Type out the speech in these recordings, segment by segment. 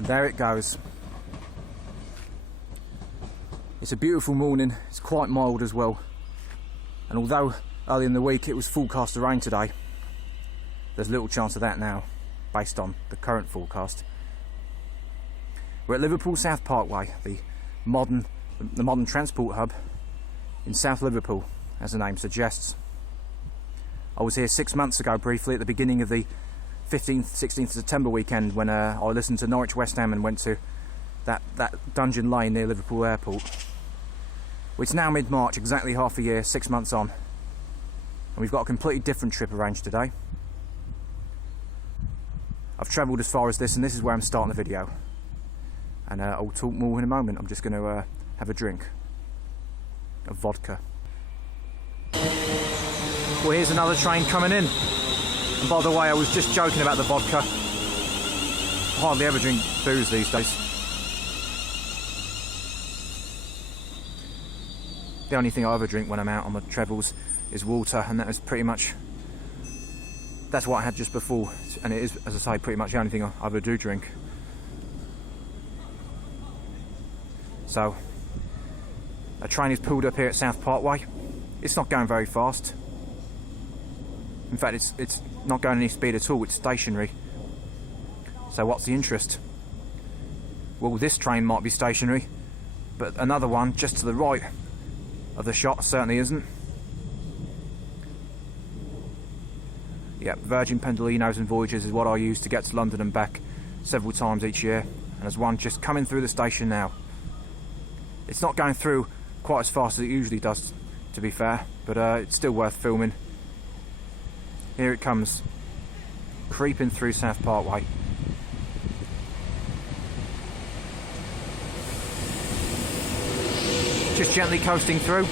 And there it goes. It's a beautiful morning, it's quite mild as well. And although early in the week it was forecast to rain today, there's little chance of that now, based on the current forecast. We're at Liverpool South Parkway, the modern transport hub in South Liverpool, as the name suggests. I was here 6 months ago briefly at the beginning of the 15th, 16th of September weekend when I listened to Norwich-West Ham and went to that Dungeon Lane near Liverpool Airport. Well, it's now mid-March, exactly half a year, 6 months on, and we've got a completely different trip arranged today. I've travelled as far as this, and this is where I'm starting the video. And I'll talk more in a moment. I'm just going to have a drink of vodka. Well, here's another train coming in. And by the way, I was just joking about the vodka. I hardly ever drink booze these days. The only thing I ever drink when I'm out on my travels is water, and that is pretty much, that's what I had just before, and it is, as I say, pretty much the only thing I ever do drink. So, a train is pulled up here at South Parkway. It's not going very fast. In fact, it's not going any speed at all, it's stationary. So what's the interest? Well, this train might be stationary, but another one just to the right of the shot certainly isn't. Yeah, Virgin Pendolinos and Voyagers is what I use to get to London and back several times each year, and there's one just coming through the station now. It's not going through quite as fast as it usually does, to be fair, but it's still worth filming. Here it comes, creeping through South Parkway. Just gently coasting through.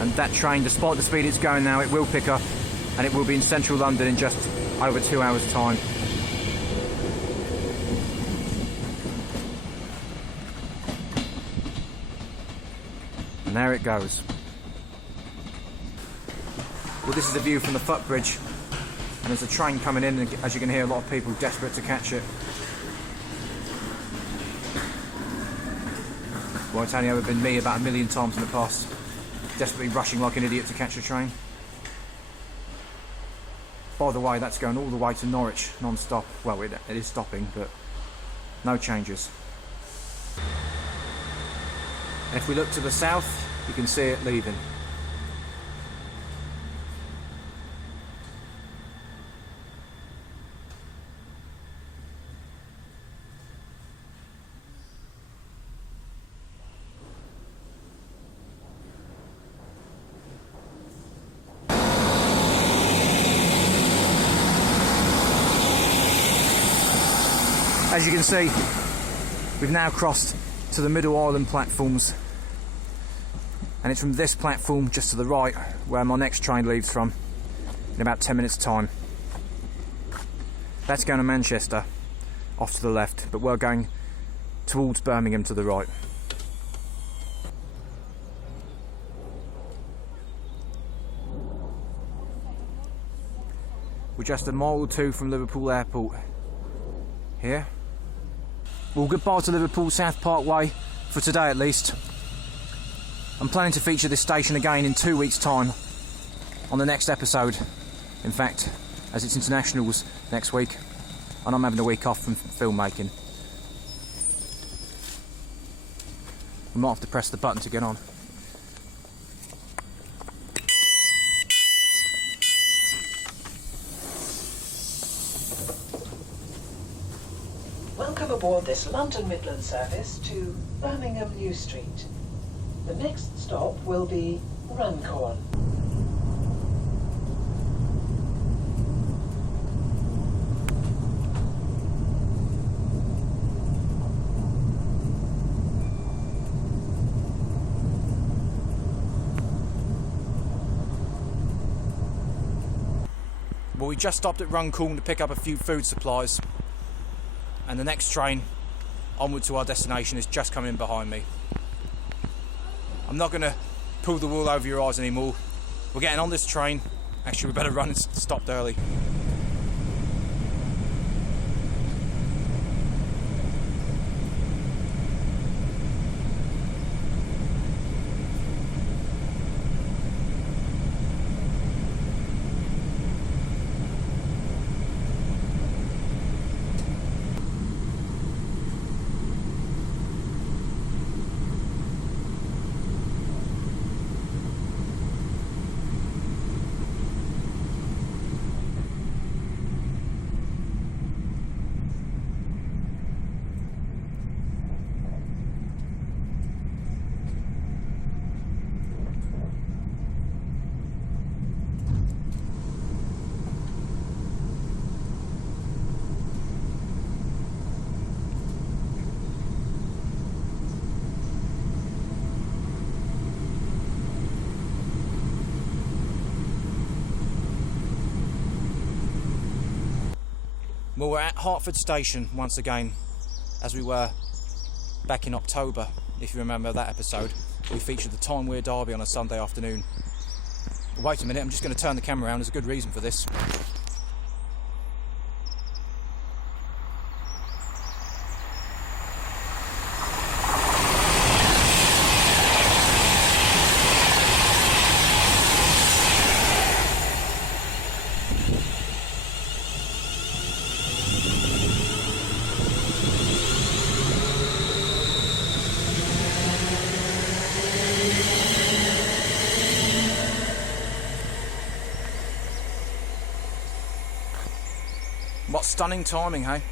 And that train, despite the speed it's going now, it will pick up, and it will be in central London in just over 2 hours' time. And there it goes. Well, this is a view from the footbridge, and there's a train coming in, and as you can hear, a lot of people desperate to catch it. Well, it's only ever been me about 1 million times in the past, desperately rushing like an idiot to catch a train. By the way, that's going all the way to Norwich, non-stop. Well, it is stopping, but no changes. And if we look to the south, you can see it leaving. As you can see, we've now crossed to the Middle Island platforms, and it's from this platform just to the right where my next train leaves from in about 10 minutes time. That's going to Manchester off to the left, but we're going towards Birmingham to the right. We're just a mile or two from Liverpool Airport here. Well, goodbye to Liverpool South Parkway, for today at least. I'm planning to feature this station again in 2 weeks' time on the next episode. In fact, as it's internationals next week, and I'm having a week off from filmmaking. I might have to press the button to get on. Welcome aboard this London Midland service to Birmingham New Street. The next stop will be Runcorn. Well, we just stopped at Runcorn to pick up a few food supplies, and the next train onward to our destination is just coming in behind me. I'm not going to pull the wool over your eyes anymore. We're getting on this train. Actually, we better run. It's stopped early. Well, we're at Hertford Station once again, as we were back in October. If you remember that episode, we featured the Time Weir Derby on a Sunday afternoon. But wait a minute, I'm just going to turn the camera around. There's a good reason for this. What stunning timing, hey?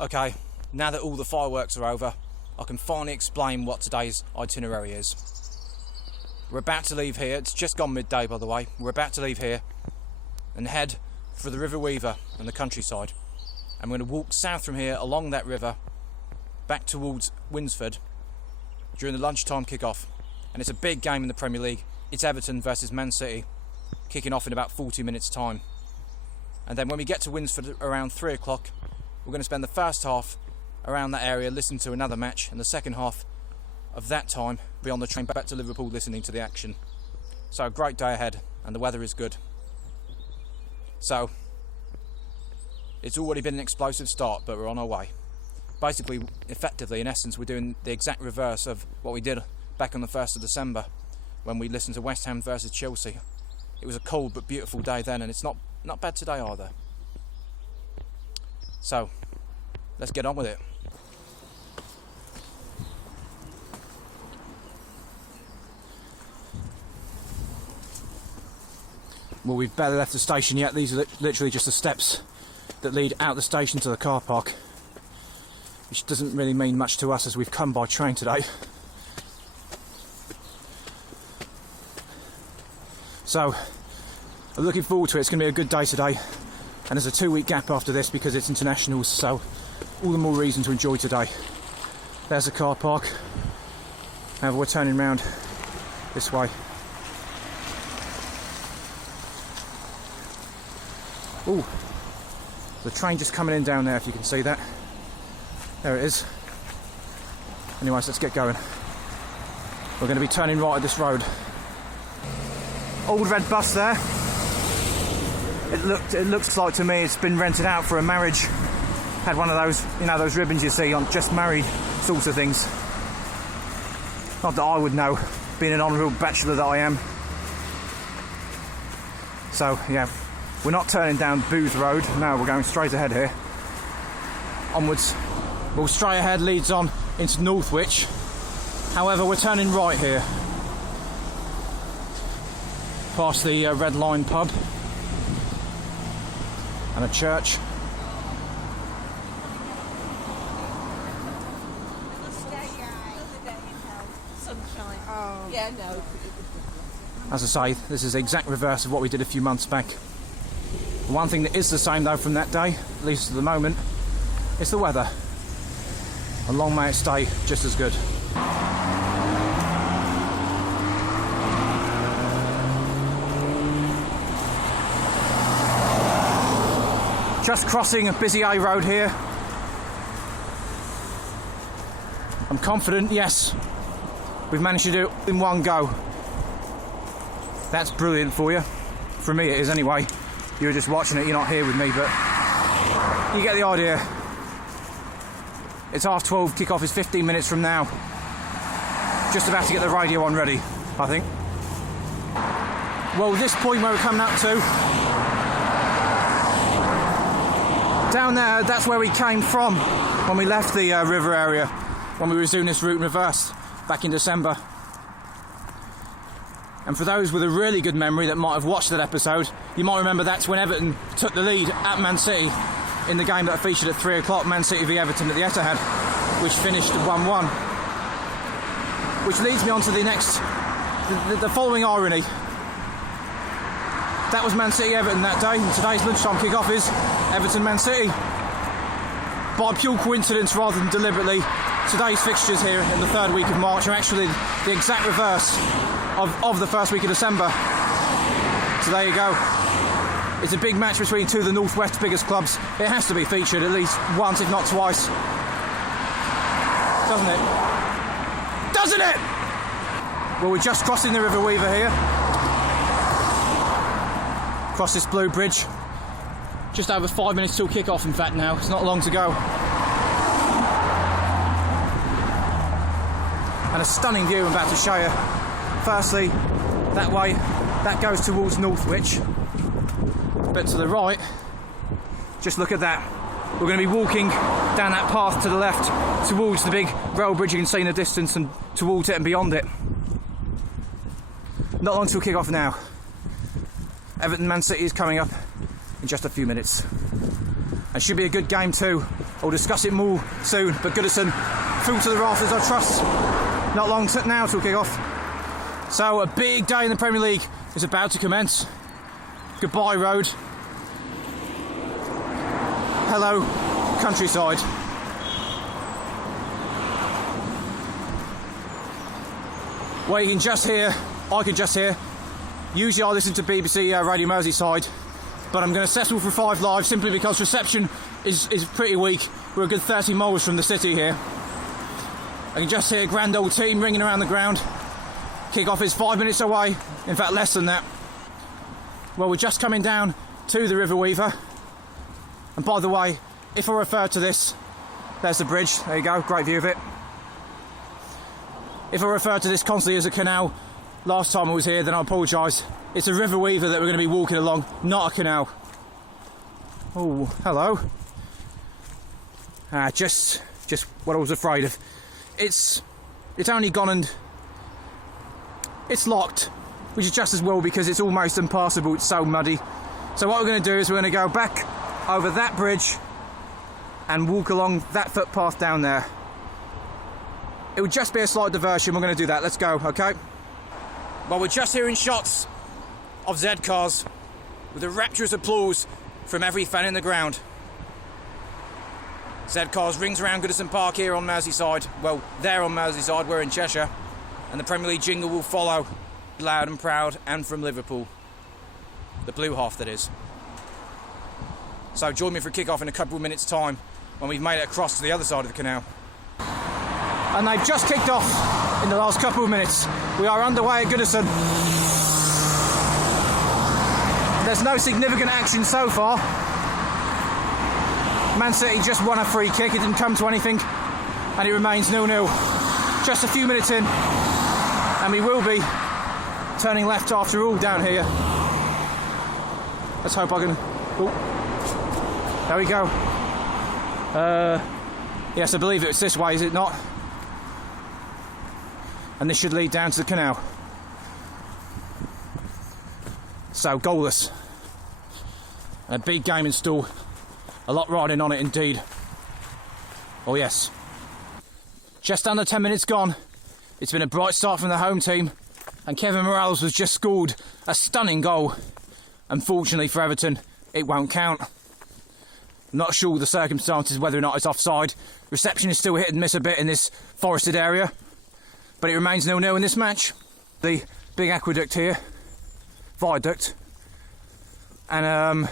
Okay, now that all the fireworks are over, I can finally explain what today's itinerary is. We're about to leave here. It's just gone midday, by the way. We're about to leave here and head for the River Weaver and the countryside. And we're going to walk south from here along that river back towards Winsford during the lunchtime kick-off. And it's a big game in the Premier League. It's Everton versus Man City, kicking off in about 40 minutes' time. And then when we get to Winsford around 3 o'clock, we're going to spend the first half around that area listening to another match, and the second half of that time be on the train back to Liverpool listening to the action. So a great day ahead, and the weather is good. So it's already been an explosive start, but we're on our way. Basically, effectively, in essence, we're doing the exact reverse of what we did back on the 1st of December when we listened to West Ham versus Chelsea. It was a cold but beautiful day then, and it's not bad today either. So let's get on with it. Well, we've barely left the station yet. These are literally just the steps that lead out the station to the car park, which doesn't really mean much to us as we've come by train today. So I'm looking forward to it. It's going to be a good day today, and there's a 2-week gap after this because it's internationals, so all the more reason to enjoy today. There's the car park. However, we're turning round this way. Oh, the train just coming in down there, if you can see that. There it is. Anyways, let's get going. We're going to be turning right at this road. Old red bus there. It looks like to me it's been rented out for a marriage. Had one of those, you know, those ribbons you see on just married sorts of things. Not that I would know, being an honourable bachelor that I am. So yeah, we're not turning down Booth Road. No, we're going straight ahead here. Onwards. Well, straight ahead leads on into Northwich. However, we're turning right here. Past the Red Line pub. And a church. Sunshine. Oh. Yeah, no. As I say, this is the exact reverse of what we did a few months back. The one thing that is the same though from that day, at least at the moment, is the weather. And long may it stay just as good. Just crossing a busy A road here. I'm confident, yes. We've managed to do it in one go. That's brilliant for you. For me it is anyway. You're just watching it, you're not here with me, but you get the idea. It's 12:30, kick-off is 15 minutes from now. Just about to get the radio on ready, I think. Well, this point where we're coming up to, down there, that's where we came from when we left the river area, when we resumed this route in reverse back in December. And for those with a really good memory that might have watched that episode, you might remember that's when Everton took the lead at Man City in the game that featured at 3 o'clock, Man City v Everton at the Etihad, which finished 1-1. Which leads me on to the next, the following irony. That was Man City Everton that day, and today's lunchtime kick-off is Everton Man City. By pure coincidence rather than deliberately, today's fixtures here in the third week of March are actually the exact reverse of the first week of December. So there you go. It's a big match between two of the Northwest's biggest clubs. It has to be featured at least once, if not twice. Doesn't it? Doesn't it? Well, we're just crossing the River Weaver here. Across this blue bridge. Just over 5 minutes till kick-off, in fact, now. It's not long to go. And a stunning view I'm about to show you. Firstly, that way, that goes towards Northwich. But to the right, just look at that. We're going to be walking down that path to the left towards the big rail bridge you can see in the distance and towards it and beyond it. Not long till kick-off now. Everton Man City is coming up in just a few minutes. And should be a good game too. I'll discuss it more soon, but Goodison, full to the rafters I trust. Not long now till kick-off. So a big day in the Premier League is about to commence. Goodbye road. Hello countryside. Well, you can just hear, I can just hear. Usually I listen to BBC Radio Merseyside, but I'm going to settle for 5 Live simply because reception is pretty weak. We're a good 30 miles from the city here. I can just hear a grand old team ringing around the ground. Kick-off is 5 minutes away, in fact less than that. Well, we're just coming down to the River Weaver. And by the way, if I refer to this, there's the bridge, there you go, great view of it. If I refer to this constantly as a canal, last time I was here, then I apologise. It's a River Weaver that we're going to be walking along, not a canal. Oh, hello. Just what I was afraid of. It's only gone and it's locked, which is just as well because it's almost impassable, it's so muddy. So what we're going to do is we're going to go back over that bridge and walk along that footpath down there. It would just be a slight diversion, we're going to do that, let's go, okay? Well, we're just hearing shots of Z cars with a rapturous applause from every fan in the ground. Z cars rings around Goodison Park here on Merseyside. Well, they're on Merseyside, we're in Cheshire. And the Premier League jingle will follow, loud and proud, and from Liverpool. The blue half, that is. So join me for kick-off in a couple of minutes' time when we've made it across to the other side of the canal. And they've just kicked off in the last couple of minutes. We are underway at Goodison. There's no significant action so far. Man City just won a free kick, it didn't come to anything, and it remains 0-0. Just a few minutes in, and we will be turning left after all down here. Let's hope I can... Oh, there we go. Yes, I believe it's this way, is it not? And this should lead down to the canal. So, goalless. And a big game in store. A lot riding on it indeed. Oh yes. Just under 10 minutes gone. It's been a bright start from the home team. And Kevin Morales has just scored a stunning goal. Unfortunately for Everton, it won't count. Not sure the circumstances, whether or not it's offside. Reception is still hit and miss a bit in this forested area. But it remains 0-0 in this match. The big aqueduct here. Viaduct. And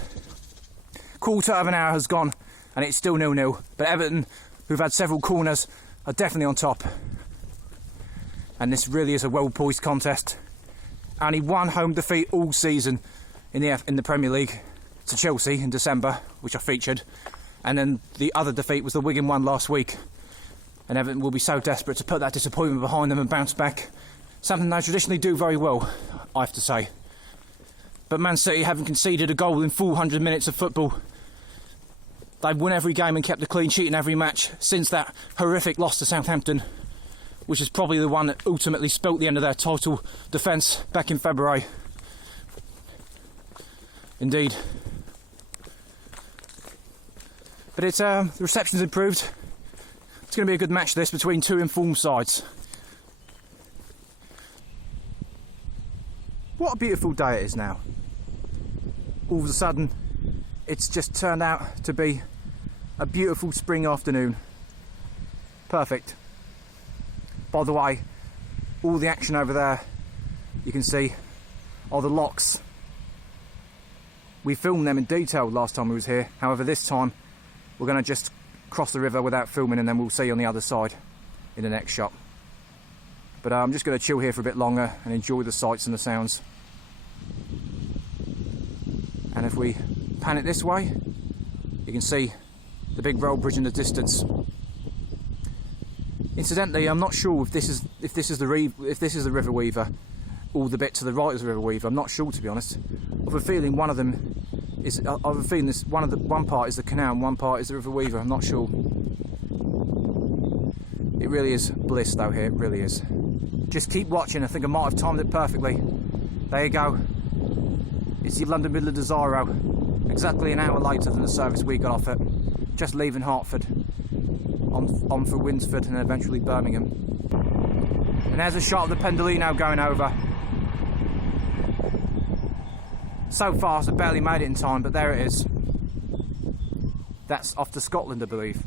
quarter of an hour has gone and it's still 0-0. But Everton, who've had several corners, are definitely on top. and this really is a well-poised contest. Only one home defeat all season in the Premier League to Chelsea in December, which I featured, and then the other defeat was the Wigan one last week. And Everton will be so desperate to put that disappointment behind them and bounce back, something they traditionally do very well, I have to say. But Man City haven't conceded a goal in 400 minutes of football. They've won every game and kept a clean sheet in every match since that horrific loss to Southampton, which is probably the one that ultimately spilt the end of their title defence back in February. Indeed. But the reception's improved. It's going to be a good match this between two informed sides. What a beautiful day it is now. All of a sudden, it's just turned out to be a beautiful spring afternoon. Perfect. By the way, all the action over there, you can see, are the locks. We filmed them in detail last time we was here. However, this time, we're going to just cross the river without filming, and then we'll see you on the other side in the next shot. But I'm just going to chill here for a bit longer and enjoy the sights and the sounds. And if we pan it this way, you can see the big rail bridge in the distance. Incidentally, I'm not sure if this is the River Weaver, or the bit to the right is the River Weaver. I'm not sure, to be honest. I have a feeling one of them is. I have a feeling one part is the canal and one part is the River Weaver. I'm not sure. It really is bliss, though. Here, it really is. Just keep watching. I think I might have timed it perfectly. There you go. It's the London Midland Desiro, exactly an hour later than the service we got off it. Just leaving Hertford, on for Winsford and eventually Birmingham. And there's a shot of the Pendolino going over. So fast, I barely made it in time, but there it is. That's off to Scotland, I believe.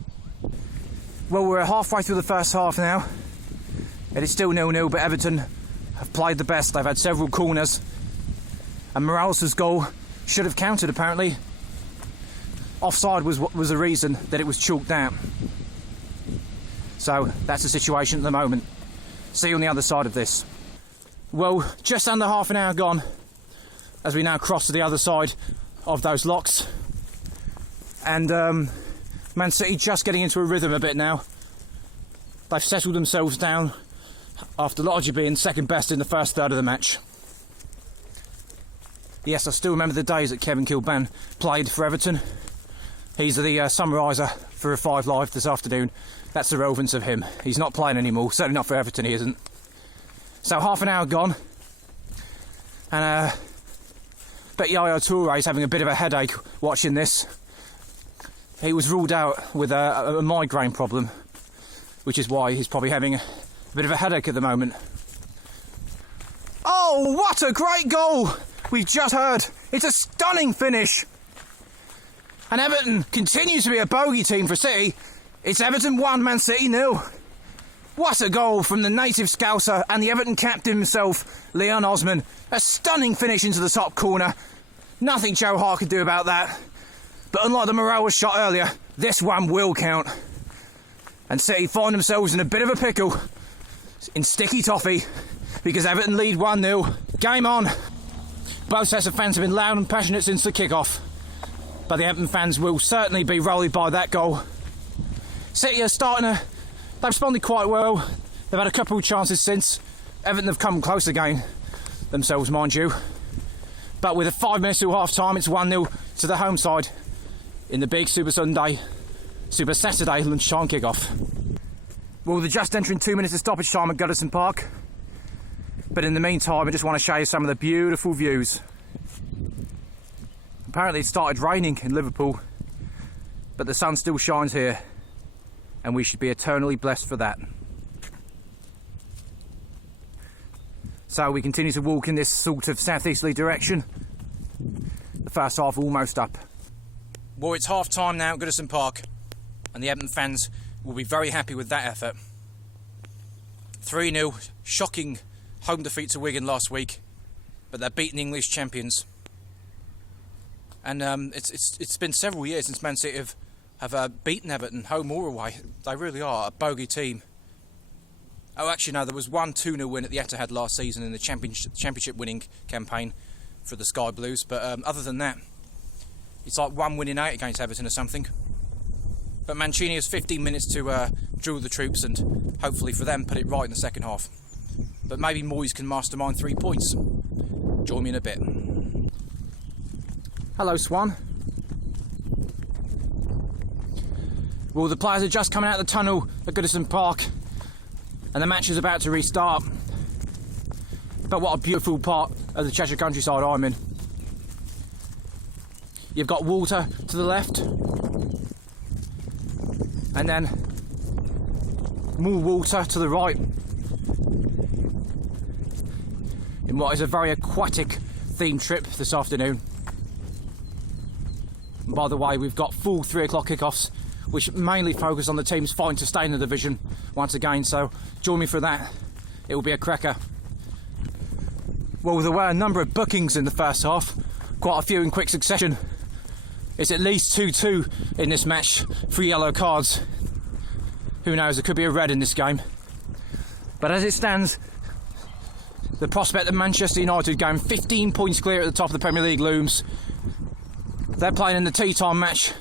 Well, we're halfway through the first half now. It is still 0-0, but Everton have played the best. They've had several corners. And Morales' goal should have counted, apparently. Offside was the reason that it was chalked out. So that's the situation at the moment. See you on the other side of this. Well, just under half an hour gone as we now cross to the other side of those locks. And Man City just getting into a rhythm a bit now. They've settled themselves down after largely being second best in the first third of the match. Yes, I still remember the days that Kevin Kilban played for Everton. He's the summariser for a 5 Live this afternoon. That's the relevance of him. He's not playing anymore, certainly not for Everton, he isn't. So half an hour gone. And bet Yaya Toure is having a bit of a headache watching this. He was ruled out with a migraine problem, which is why he's probably having a bit of a headache at the moment. Oh, what a great goal we've just heard. It's a stunning finish. And Everton continues to be a bogey team for City. It's Everton 1, Man City 0. What a goal from the native Scouser and the Everton captain himself, Leon Osman. A stunning finish into the top corner. Nothing Joe Hart could do about that. But unlike the Morales shot earlier, this one will count. And City find themselves in a bit of a pickle in sticky toffee because Everton lead 1-0. Game on. Both sets of fans have been loud and passionate since the kick-off. But the Everton fans will certainly be rallied by that goal. City are they've responded quite well. They've had a couple of chances since. Everton have come close again themselves, mind you. But with 5 minutes till half time, it's 1-0 to the home side in the big Super Saturday lunchtime kick-off. Well, they're just entering 2 minutes of stoppage time at Goodison Park. But in the meantime, I just want to show you some of the beautiful views. Apparently it started raining in Liverpool, but the sun still shines here, and we should be eternally blessed for that. So we continue to walk in this sort of southeasterly direction. The first half almost up. Well, it's half time now at Goodison Park, and the Everton fans will be very happy with that effort. 3-0, shocking home defeat to Wigan last week, but they're beating English champions. And it's been several years since Man City have beaten Everton, home or away. They really are a bogey team. Oh, actually, no, there was one 2-0 win at the Etihad last season in the championship winning campaign for the Sky Blues. But other than that, it's like 1 win in 8 against Everton or something. But Mancini has 15 minutes to drill the troops and hopefully for them put it right in the second half. But maybe Moyes can mastermind 3 points. Join me in a bit. Hello, Swan. Well, the players are just coming out of the tunnel at Goodison Park and the match is about to restart. But what a beautiful part of the Cheshire countryside I'm in. You've got water to the left and then more water to the right in what is a very aquatic themed trip this afternoon. And by the way, we've got full 3 o'clock kickoffs which mainly focus on the teams fighting to stay in the division once again, so join me for that. It will be a cracker. Well, there were a number of bookings in the first half, quite a few in quick succession. It's at least 2-2 in this match, 3 yellow cards. Who knows, there could be a red in this game. But as it stands, the prospect of Manchester United going 15 points clear at the top of the Premier League looms. They're playing in the tea time match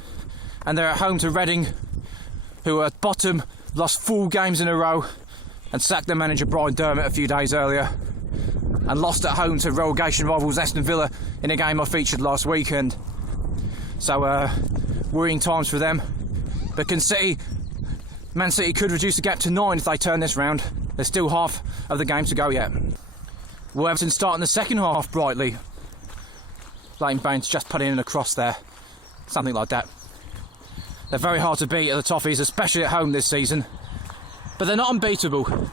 and they're at home to Reading, who are at bottom, lost 4 games in a row and sacked their manager Brian Dermott a few days earlier, and lost at home to relegation rivals Aston Villa in a game I featured last weekend. So worrying times for them. But Man City could reduce the gap to 9 if they turn this round. There's still half of the game to go yet. Well, Everton starting the second half brightly. Leighton Baines just putting in a cross there, something like that. They're very hard to beat at the Toffees, especially at home this season. But they're not unbeatable,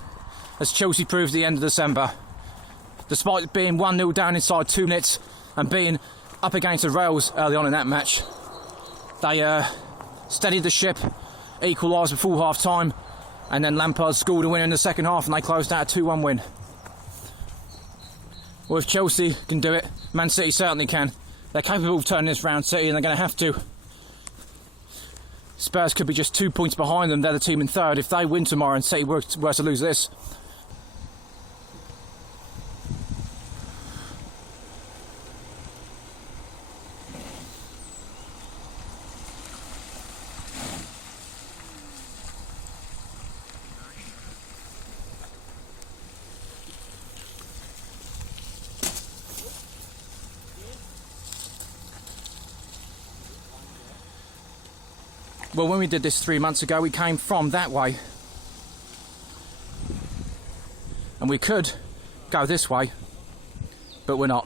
as Chelsea proved at the end of December. Despite being 1-0 down inside 2 minutes and being up against the rails early on in that match, they steadied the ship, equalised before half time, and then Lampard scored a winner in the second half and they closed out a 2-1 win. Well, if Chelsea can do it, Man City certainly can. They're capable of turning this round, City, and they're going to have to. Spurs could be just 2 points behind them. They're the team in third. If they win tomorrow and City were to lose this, well, when we did this 3 months ago, we came from that way. And we could go this way, but we're not.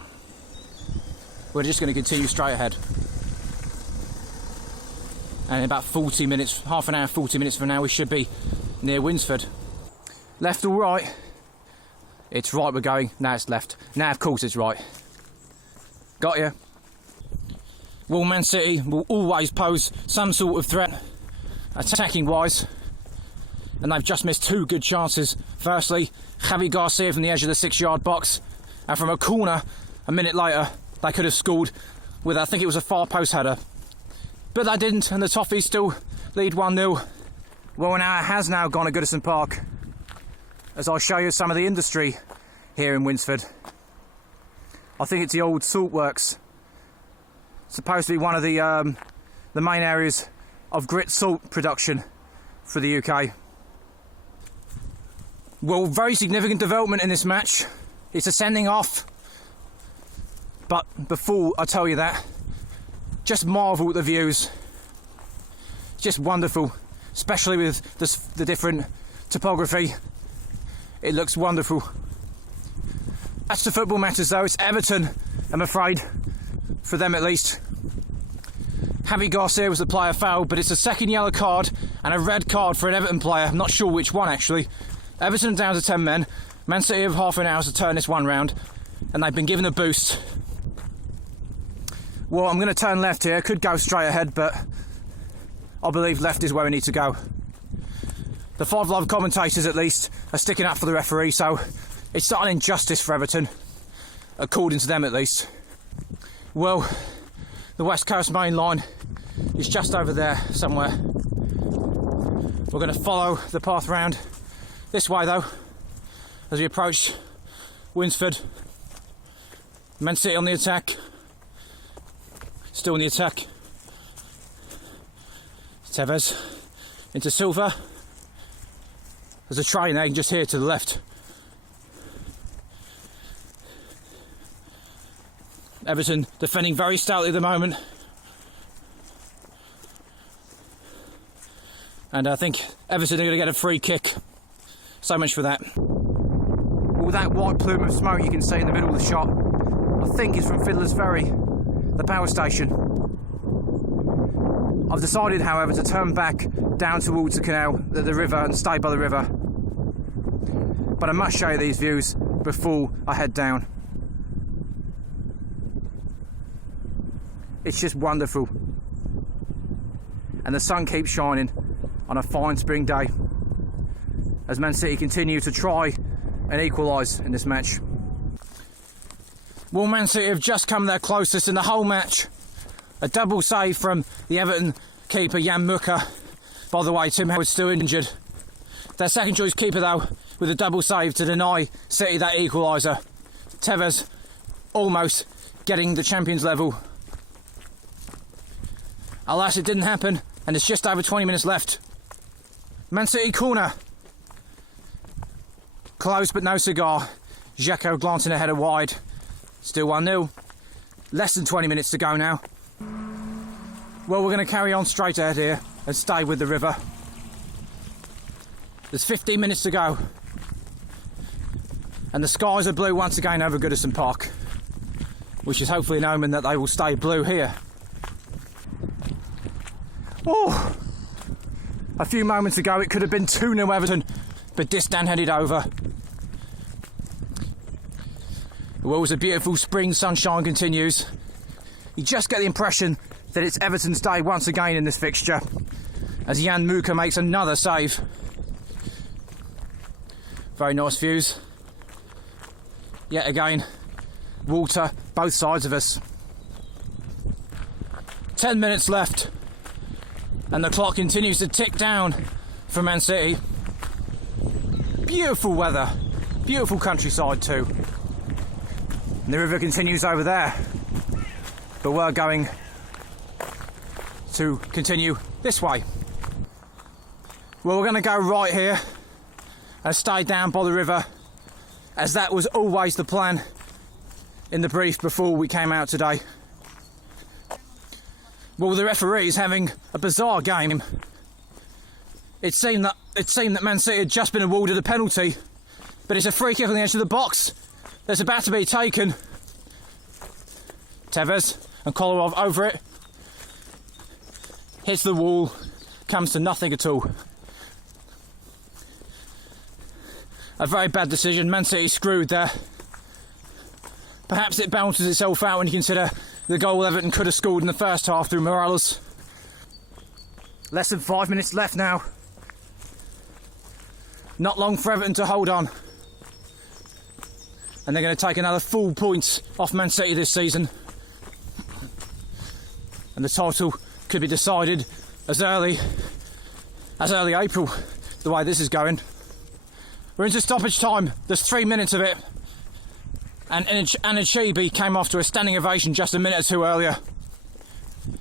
We're just going to continue straight ahead. And in about 40 minutes, half an hour, 40 minutes from now, we should be near Winsford. Left or right? It's right we're going. Now it's left. Now, of course, it's right. Got you. Well, Man City will always pose some sort of threat, attacking wise, and they've just missed 2 good chances. Firstly, Javi Garcia from the edge of the 6-yard box, and from a corner a minute later they could have scored with, I think it was a far post header, but they didn't, and the Toffees still lead 1-0. Well, an hour has now gone at Goodison Park as I show you some of the industry here in Winsford. I think it's the old salt works. Supposed to be one of the main areas of grit salt production for the UK. Well, very significant development in this match. It's a sending off. But before I tell you that, just marvel at the views. Just wonderful, especially with the different topography. It looks wonderful. That's the football matters though. It's Everton, I'm afraid. For them at least. Javi Garcia was the player fouled, but it's a second yellow card and a red card for an Everton player. I'm not sure which one actually. Everton down to 10 men. Man City have half an hour to turn this one round, and they've been given a boost. Well, I'm going to turn left here. Could go straight ahead, but I believe left is where we need to go. The 5 Live commentators at least are sticking up for the referee, so it's not an injustice for Everton, according to them at least. Well, the West Coast main line is just over there somewhere. We're going to follow the path round this way though, as we approach Winsford. Man City on the attack. Still on the attack. Tevez into Silva. There's a train there, just here to the left. Everton defending very stoutly at the moment. And I think Everton are going to get a free kick. So much for that. All that white plume of smoke you can see in the middle of the shot, I think is from Fiddler's Ferry, the power station. I've decided, however, to turn back down towards the canal, the river, and stay by the river. But I must show you these views before I head down. It's just wonderful. And the sun keeps shining on a fine spring day as Man City continue to try and equalise in this match. Well, Man City have just come their closest in the whole match. A double save from the Everton keeper Jan Muka. By the way, Tim Howard's still injured. Their second choice keeper though, with a double save to deny City that equaliser. Tevez almost getting the Champions level. Alas, it didn't happen, and it's just over 20 minutes left. Man City corner. Close but no cigar. Xhaka glancing ahead wide. Still 1-0. Less than 20 minutes to go now. Well, we're going to carry on straight ahead here and stay with the river. There's 15 minutes to go. And the skies are blue once again over Goodison Park, which is hopefully an omen that they will stay blue here. Oh! A few moments ago it could have been 2-0 Everton, but Distan headed over. Well, it was a beautiful spring sunshine continues. You just get the impression that it's Everton's day once again in this fixture, as Jan Muka makes another save. Very nice views. Yet again, water both sides of us. 10 minutes left, and the clock continues to tick down for Man City. Beautiful weather, beautiful countryside too. And the river continues over there, but we're going to continue this way. Well, we're going to go right here and stay down by the river, as that was always the plan in the brief before we came out today. Well, the referee is having a bizarre game. It seemed that Man City had just been awarded a penalty, but it's a free kick on the edge of the box that's about to be taken. Tevez and Kolarov over it. Hits the wall, comes to nothing at all. A very bad decision. Man City screwed there. Perhaps it balances itself out when you consider the goal Everton could have scored in the first half through Morales. Less than 5 minutes left now. Not long for Everton to hold on. And they're going to take another 4 points off Man City this season. And the title could be decided as early April, the way this is going. We're into stoppage time. There's 3 minutes of it. And Anichibi came off to a standing ovation just a minute or two earlier.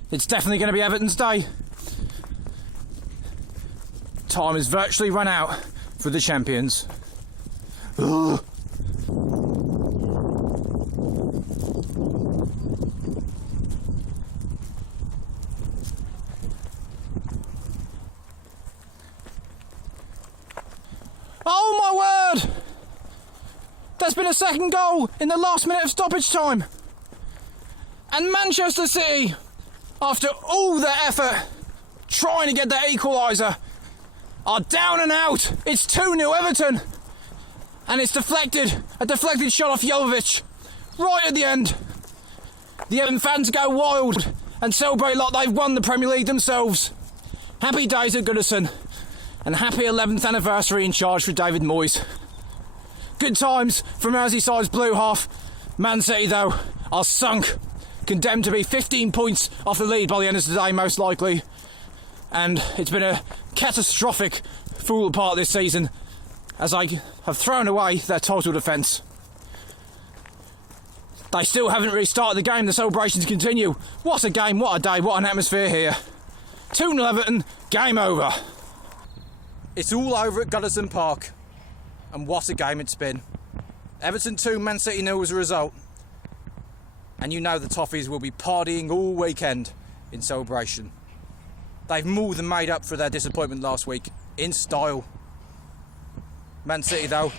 It's definitely going to be Everton's day. Time is virtually run out for the champions. Ugh. Oh my word! There's been a second goal in the last minute of stoppage time. And Manchester City, after all their effort trying to get their equaliser, are down and out. It's 2-0 Everton. And it's deflected. A deflected shot off Jovic right at the end. The Everton fans go wild and celebrate like they've won the Premier League themselves. Happy days at Goodison. And happy 11th anniversary in charge for David Moyes. Good times for Merseyside's blue half. Man City, though, are sunk. Condemned to be 15 points off the lead by the end of today, most likely. And it's been a catastrophic fall apart this season. as they have thrown away their total defence. They still haven't really started the game, the celebrations continue. What a game, what a day, what an atmosphere here. 2-0 Everton, game over. It's all over at Goodison Park, and what a game it's been. Everton 2, Man City 0 as a result. And you know the Toffees will be partying all weekend in celebration. They've more than made up for their disappointment last week, in style. Man City though,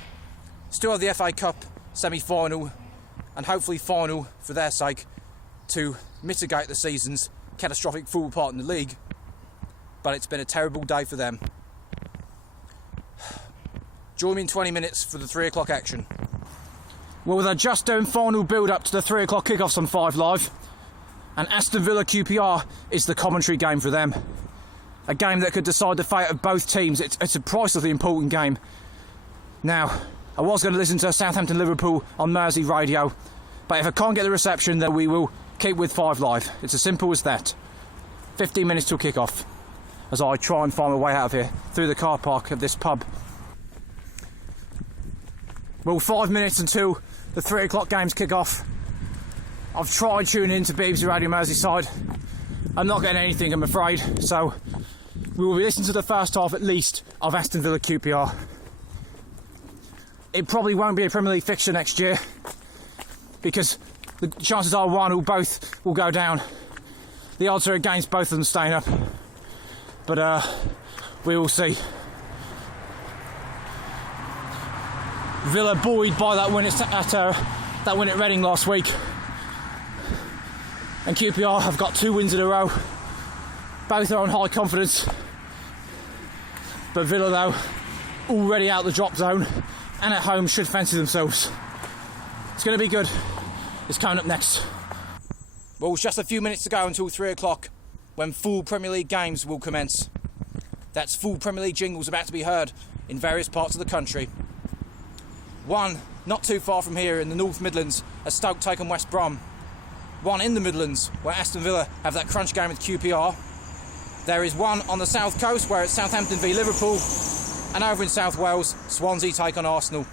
still have the FA Cup semi-final and hopefully final for their sake to mitigate the season's catastrophic fall apart in the league. But it's been a terrible day for them. Join me in 20 minutes for the 3 o'clock action. Well, they're just doing final build-up to the 3 o'clock kickoffs on 5 Live, and Aston Villa QPR is the commentary game for them. A game that could decide the fate of both teams. It's a pricelessly important game. Now, I was going to listen to Southampton Liverpool on Mersey radio, but if I can't get the reception, then we will keep with 5 Live. It's as simple as that. 15 minutes till kick-off, as I try and find my way out of here through the car park of this pub. Well, 5 minutes until the 3 o'clock games kick off. I've tried tuning into BBC Radio Merseyside. I'm not getting anything, I'm afraid. So we will be listening to the first half at least of Aston Villa QPR. It probably won't be a Premier League fixture next year because the chances are one or both will go down. The odds are against both of them staying up. But we will see. Villa buoyed by that win at Reading last week, and QPR have got 2 wins in a row. Both are on high confidence, but Villa though already out the drop zone and at home should fancy themselves. It's going to be good. It's coming up next. Well, it's just a few minutes to go until 3 o'clock when full Premier League games will commence. That's full Premier League jingles about to be heard in various parts of the country. One not too far from here in the North Midlands as Stoke take on West Brom. One in the Midlands where Aston Villa have that crunch game with QPR. There is one on the south coast where it's Southampton v Liverpool, and over in South Wales, Swansea take on Arsenal.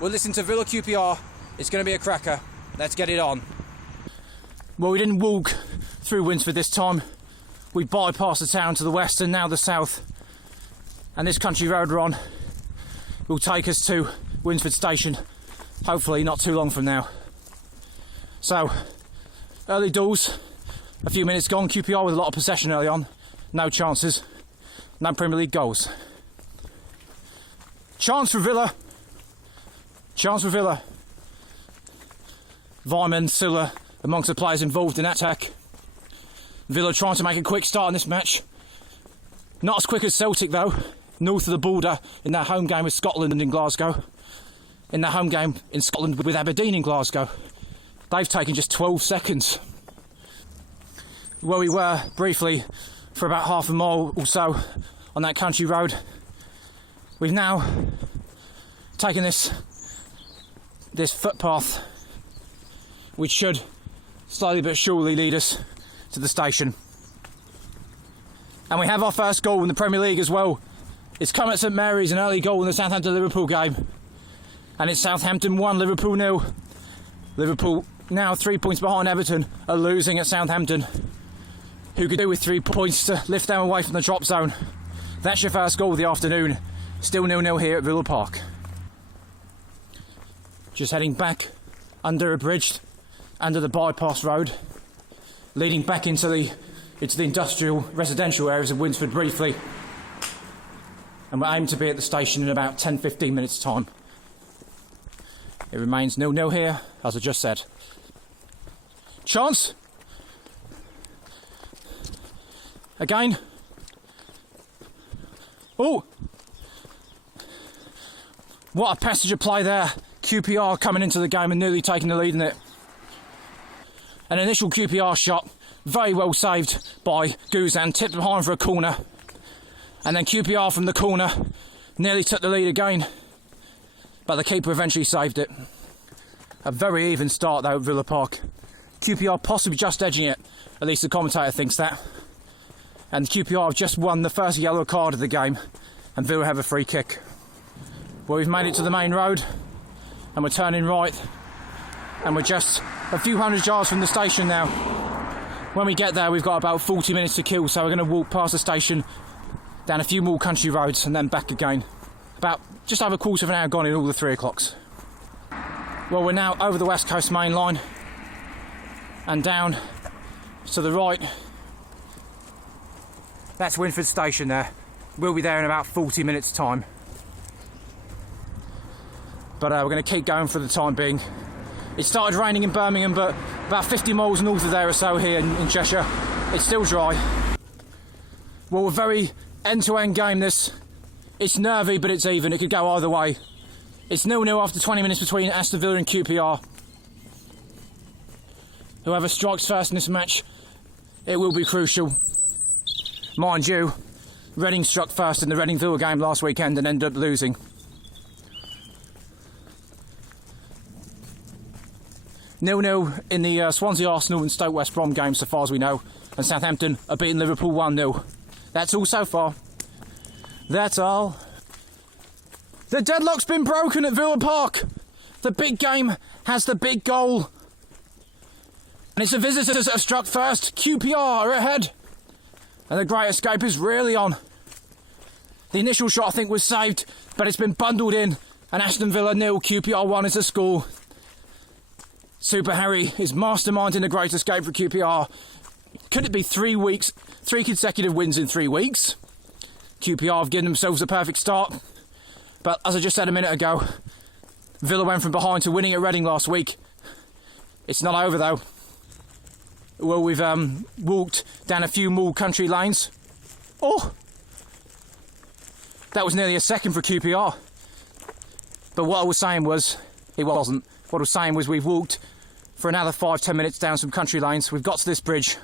We'll listen to Villa QPR. It's going to be a cracker. Let's get it on. Well, we didn't walk through Winsford this time. We bypassed the town to the west and now the south. And this country road we're on will take us to Winsford Station, hopefully not too long from now. So, early doors, a few minutes gone, QPR with a lot of possession early on, no chances, no Premier League goals. Chance for Villa. Vyman, Silla amongst the players involved in that attack. Villa trying to make a quick start in this match. Not as quick as Celtic though, north of the border in their home game with Scotland and in Glasgow. In their home game in Scotland with Aberdeen in Glasgow. They've taken just 12 seconds. Where we were briefly for about half a mile or so on that country road. We've now taken this footpath which should slowly but surely lead us to the station. And we have our first goal in the Premier League as well. It's come at St Mary's, an early goal in the Southampton-Liverpool game. And it's Southampton 1, Liverpool 0. Liverpool now 3 points behind Everton are losing at Southampton, who could do with 3 points to lift them away from the drop zone. That's your first goal of the afternoon. Still 0-0 here at Villa Park. Just heading back under a bridge, under the bypass road, leading back into the industrial residential areas of Winsford briefly. And we're aiming to be at the station in about 10-15 minutes time. It remains 0-0 here, as I just said. Chance. Again. Oh! What a passage of play there. QPR coming into the game and nearly taking the lead in it. An initial QPR shot, very well saved by Guzan, tipped behind for a corner. And then QPR from the corner nearly took the lead again. But the keeper eventually saved it. A very even start though at Villa Park. QPR possibly just edging it, at least the commentator thinks that. And QPR have just won the first yellow card of the game, and Villa have a free kick. Well, we've made it to the main road and we're turning right, and we're just a few hundred yards from the station now. When we get there, we've got about 40 minutes to kill, so we're going to walk past the station, down a few more country roads and then back again. About just over a quarter of an hour gone in all the 3 o'clocks. Well, we're now over the West Coast main line and down to the right. That's Winford Station there. We'll be there in about 40 minutes time. But we're going to keep going for the time being. It started raining in Birmingham, but about 50 miles north of there or so here in Cheshire, it's still dry. Well, a very end-to-end game this. It's nervy, but it's even. It could go either way. It's 0-0 after 20 minutes between Aston Villa and QPR. Whoever strikes first in this match, it will be crucial. Mind you, Reading struck first in the Reading-Villa game last weekend and ended up losing. 0-0 in the Swansea Arsenal and Stoke West Brom game so far as we know, and Southampton are beating Liverpool 1-0. That's all so far. That's all. The deadlock's been broken at Villa Park. The big game has the big goal. And it's the visitors that have struck first. QPR are ahead. And the great escape is really on. The initial shot I think was saved, but it's been bundled in. And Aston Villa 0, QPR 1 is the score. Super Harry is masterminding the great escape for QPR. Could it be 3 weeks, 3 consecutive wins in 3 weeks? QPR have given themselves a perfect start. But as I just said a minute ago, Villa went from behind to winning at Reading last week. It's not over though. Well, we've walked down a few more country lanes. Oh! That was nearly a second for QPR. But what I was saying was, it wasn't. What I was saying was we've walked for another 5-10 minutes down some country lanes. We've got to this bridge,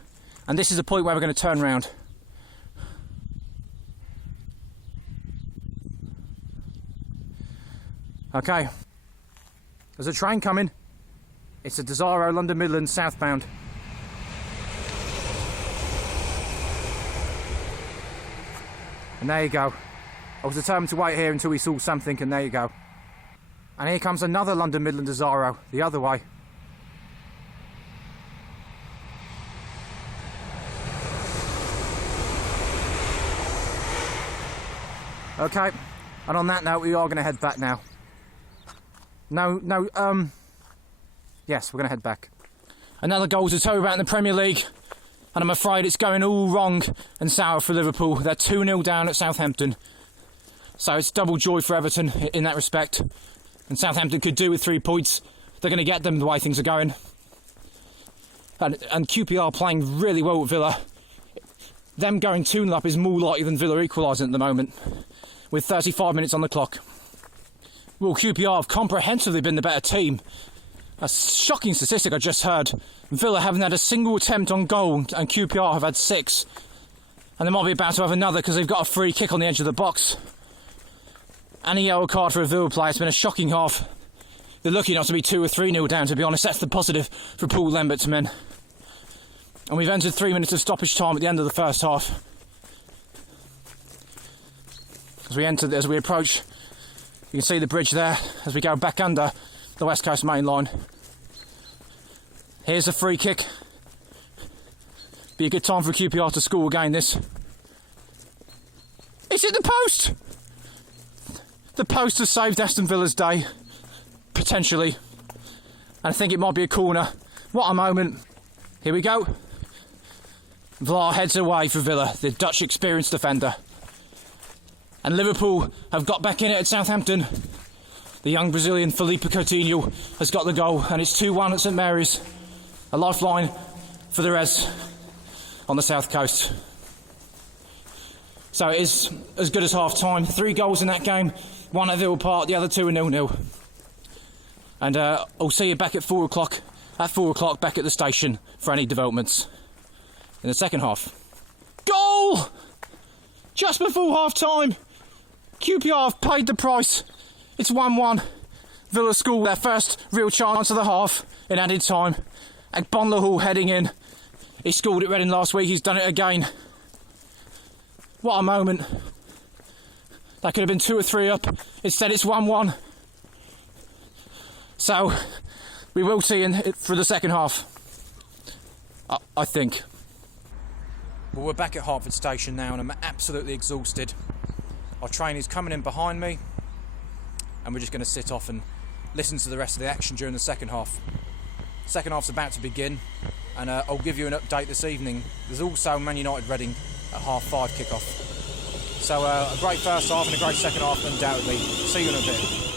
and this is the point where we're going to turn round. Okay, there's a train coming. It's a Desiro London Midlands southbound. And there you go. I was determined to wait here until we saw something, and there you go. And here comes another London Midland Desiro, the other way. Okay, and on that note, we are going to head back now. Yes, we're going to head back. Another goal to tell about in the Premier League, and I'm afraid it's going all wrong and sour for Liverpool. They're 2-0 down at Southampton. So it's double joy for Everton in that respect. And Southampton could do with 3 points. They're going to get them the way things are going. And QPR playing really well with Villa. Them going 2-0 up is more likely than Villa equalising at the moment, with 35 minutes on the clock. Well, QPR have comprehensively been the better team. A shocking statistic I just heard. Villa haven't had a single attempt on goal, and QPR have had 6. And they might be about to have another because they've got a free kick on the edge of the box. And a yellow card for a Villa player. It's been a shocking half. They're lucky not to be 2 or 3-0 down, to be honest. That's the positive for Paul Lembert's men. And we've entered 3 minutes of stoppage time at the end of the first half. As we approach, you can see the bridge there as we go back under the West Coast main line. Here's a free kick. Be a good time for QPR to score again, this. It's in the post! The post has saved Aston Villa's day, potentially. And I think it might be a corner. What a moment. Here we go. Vlaar heads away for Villa, the Dutch experienced defender. And Liverpool have got back in it at Southampton. The young Brazilian Felipe Coutinho has got the goal, and it's 2-1 at St Mary's. A lifeline for the Reds on the south coast. So it is as good as half time. 3 goals in that game, 1 at Villa Park, the other 2 are 0-0. And I'll see you back at 4 o'clock. At 4 o'clock, back at the station for any developments in the second half. Goal! Just before half time. QPR have paid the price. It's 1-1. Villa scored their first real chance of the half in added time. Agbonlahul heading in. He scored at Reading last week. He's done it again. What a moment. That could have been 2 or 3 up. Instead it's 1-1. So we will see in it for the second half, I think. Well, we're back at Hertford Station now and I'm absolutely exhausted. Our train is coming in behind me and we're just going to sit off and listen to the rest of the action during the second half. Second half's about to begin and I'll give you an update this evening. There's also Man United Reading at 5:30 kick-off. So a great first half and a great second half undoubtedly. See you in a bit.